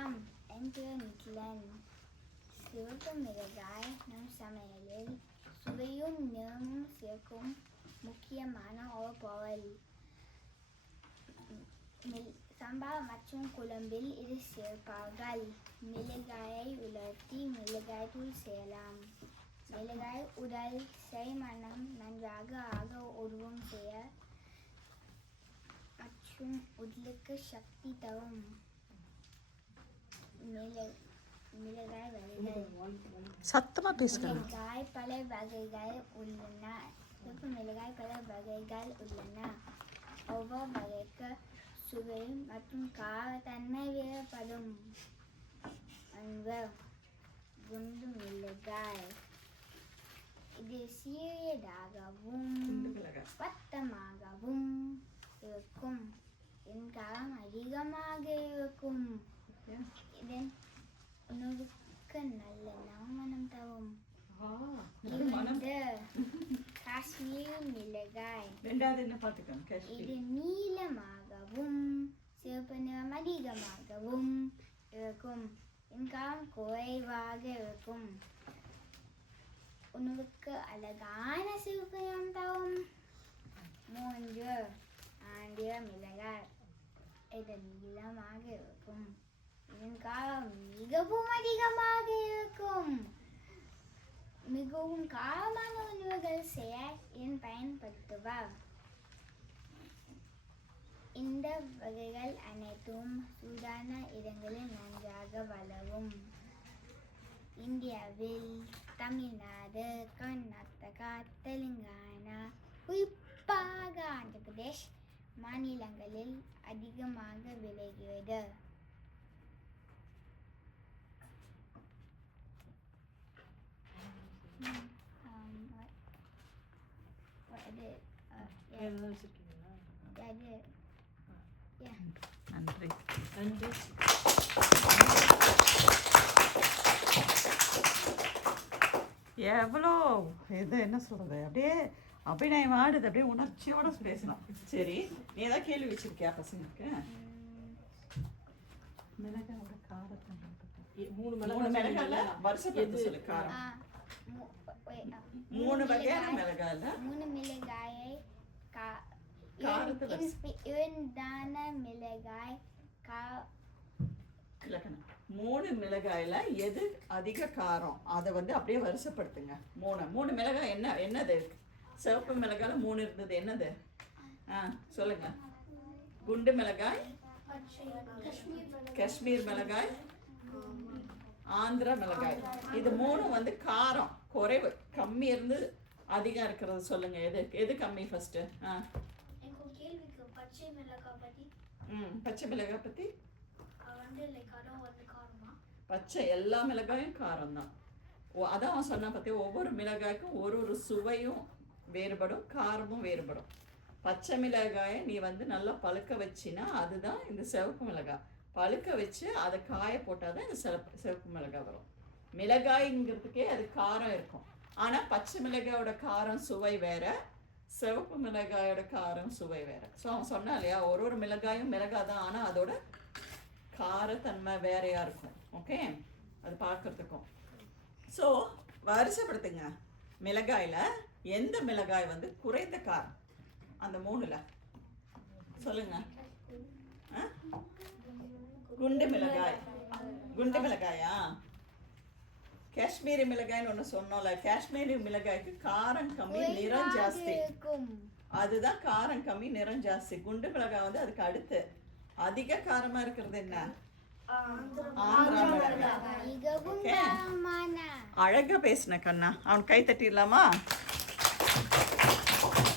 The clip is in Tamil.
வணக்கம். என் பேர் நித்லன். சிவப்பு மிளகாய் நம் சமையலில் சுவையும் நிறமும் சேர்க்கும் முக்கியமான ஒரு பொருள். சாம்பார் மற்றும் குழம்பில் இது சேர்ப்பார்கள். மிளகாயை உலர்த்தி மிளகாய் தூள் செய்யலாம். மிளகாய் உடல் செரிமானம் நன்றாக ஆக உதவும் செய்ய மற்றும் உடலுக்கு சக்தி தரும். மிளகாய் வகைகள். சத்தமா பேசுங்க. மிளகாய் பல வகைகள் உள்ளன. சிவப்பு மிளகாய் பல வகைகள் உள்ளன. ஒவ்வொரு வகைக்கு சுவை மற்றும் காரத்தன்மை வேறுபடும். குண்டு மிளகாய் இது சிறியதாகவும் வட்டமாகவும் இருக்கும். இதன் காரம் அதிகமாக இருக்கும். இதன் உணவுக்கு நல்ல நறுமணம் தரும். காஷ்மீரி மிளகாய் இது நீளமாகவும் சிவப்பு நிறம் அதிகமாகவும் இருக்கும். இதன் காரம் குறைவாக இருக்கும். உணவுக்கு அழகான சிவப்பு நிறம் தரும். 3 ஆண்டிய மிளகாய் இது நீளமாக இருக்கும். இதன் காரம் மிகவும் அதிகமாக இருக்கும். மிகவும் காரமான உணவுகள் செய்ய இதன் பயன்படுத்துவார். இந்த வகைகள் அனைத்தும் சூடான இடங்களில் நன்றாக வளரும். இந்தியாவில் தமிழ்நாடு, கர்நாடகா, தெலுங்கானா, குறிப்பாக ஆந்திர பிரதேஷ் மாநிலங்களில் அதிகமாக விளைகிறது. நன்றி. எவ்வளோ இது என்ன சொல்றது, அப்படியே அபிநயம் ஆடுது, அப்படியே உணர்ச்சியோட பேசணும். சரி, நீ ஏதாவது கேள்வி வச்சிருக்கியா பசங்களுக்கு? மிளகாயோட காரத்தை 3 மிளகாய்ல வருஷப்படுத்த சொல்லு. காரம் 3 வகையான மிளகாய்ல 3 மிளகாயை காரத்தை இருந்தான மிளகாய் இலக்கணம். 3 மிளகாயில எது அதிக காரம் அதை வந்து அப்படியே வருஷப்படுத்துங்க. 3 மிளகாய் என்னது? சிவப்பு மிளகாய்ல 3 இருந்தது, என்னது? சொல்லுங்க. குண்டு மிளகாய், காஷ்மீர் மிளகாய், ஆந்திரா மிளகாய். இது 3 வந்து காரம் குறைவு, கம்மி இருந்து அதிகம் இருக்கிறது சொல்லுங்க. எது கம்மி ஃபர்ஸ்ட்? பச்சை மிளகாய் பத்தி. பச்சை எல்லா மிளகாயும் காரம் தான். அதான் அவன் சொன்னா பத்தி, ஒவ்வொரு மிளகாய்க்கும் ஒரு சுவையும் வேறுபடும், காரமும் வேறுபடும். பச்சை மிளகாயை நீ வந்து நல்லா பழுக்க வச்சினா அதுதான் இந்த சிவப்பு மிளகாய். பழுக்க வச்சு அதை காய போட்டாதான் இந்த சிவப்பு மிளகாய் வரும். மிளகாய்ங்கிறதுக்கே அது காரம் இருக்கும். ஆனா பச்சை மிளகாயோட காரம் சுவை வேற, சிவப்பு மிளகாயோட காரம் சுவை வேற. ஸோ அவன் சொன்னா இல்லையா, ஒரு மிளகாயும் மிளகாய் தான், ஆனா அதோட காரத்தன்மை வேறையா இருக்கும். ஓகே, அது பார்க்கறதுக்கும். ஸோ வரிசைப்படுத்துங்க. மிளகாயில எந்த மிளகாய் வந்து குறைந்த காரம்? அந்த 3ல சொல்லுங்க. குண்டு மிளகாய். குண்டு மிளகாயா? காஷ்மீரி மிளகாய்னு ஒன்று சொன்னோம்ல, காஷ்மீரி மிளகாய்க்கு காரம் கம்மி, நிறம் ஜாஸ்தி. அதுதான் காரம் கம்மி, நிறம் ஜாஸ்தி. குண்டு மிளகாய் வந்து அதுக்கு அடுத்து. அதிக காரமா இருக்கிறது என்ன? ஆந்திரா மிளகாய். அழகா பேசின கண்ணா. அவன் கை தட்டிடலாமா?